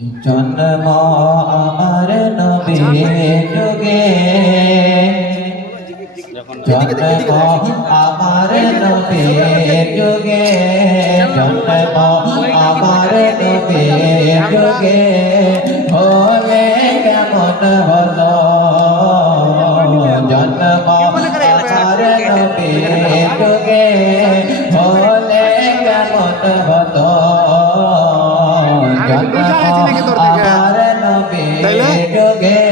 জন্ম আমার নবীর যুগে, জন্ম আমার নবীর যুগে, জন্ম আমার নবীর যুগে, হলে কেমন হলো জন্ম আমার নবীর যুগে, হলে কেমন হলো আমার নবীর যুগে,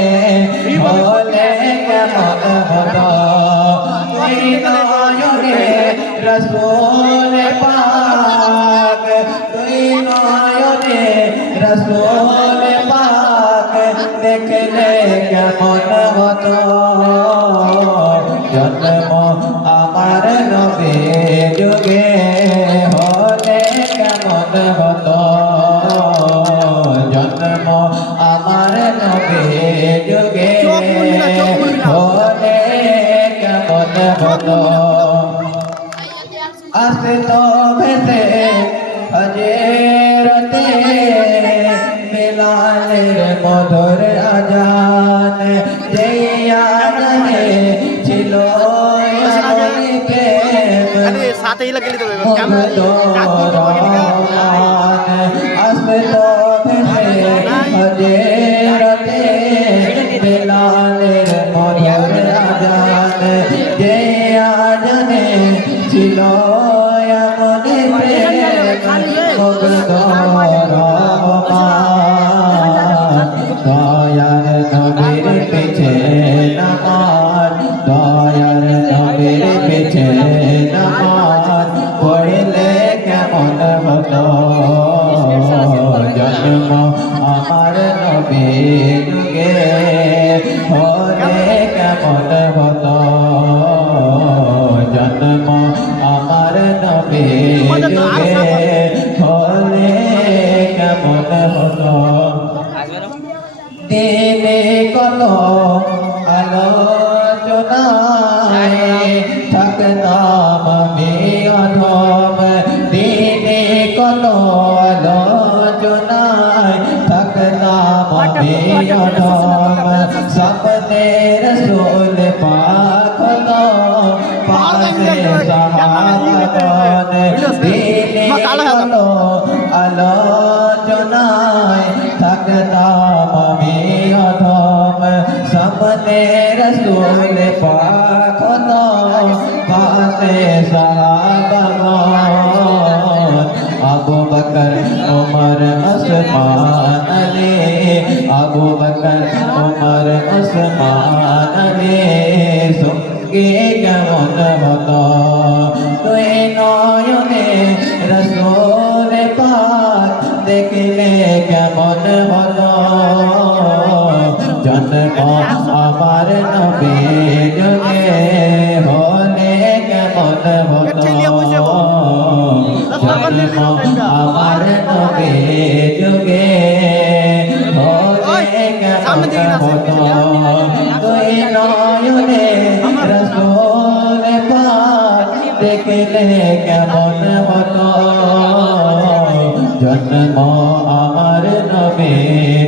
হলে কেমন হলো নয়নে রসূল পাক, তুই নয়নে রসূল পাক দেখলে কেমন হতো জন্ম আমার নবীর যুগে, হলে কেমন হতো জন্ম আমার নবীর যুগে, হলে কেমন হতো আসতো ভেসে হজরতে বিলালের মধুর আজান, যেই আজানে ছিল সাথেই লাগিয়ে দিতে হবে আসতো ভেসে হজরতে বিলালের মধুর আজান, যেই আজানে ছিল দয়ার নবীর পিছে নামাজ, দয়ার নবীর পিছে নামাজ পড়লে কেমন হতো জন্ম আমার নবীর যুগে, হলে কেমন হতো জন্ম আমার নবীর যুগে, হলে কেমন হতো দিনে কলো আলোচনায় থাকতাম আমি অধম, দিনে কলো আলোচনায় থাকতাম আমি অধম, সামনে রসূল পাক হলো পাশে সাহাবাগণ, দিনে কলো আলোচনায় থাকতাম আমি অধম, সামনে রসূল পাক হলো পাশে সাহাবাগণ, আবু বকর উমর ওসমান আলী, আবু বকর উমর ওসমান আলী সঙ্গে কেমন হতো তুই নয়নে রসূল পাক দেখলে কেমন হতো জন্ম আমার নবীর যুগে, হলে কেমন হতো জন্ম আমার নবীর যুগে, হলে কেমন হতো তুই নয়নে রসূল পাক দেখলে কেমন হতো জন্ম আমার নবীর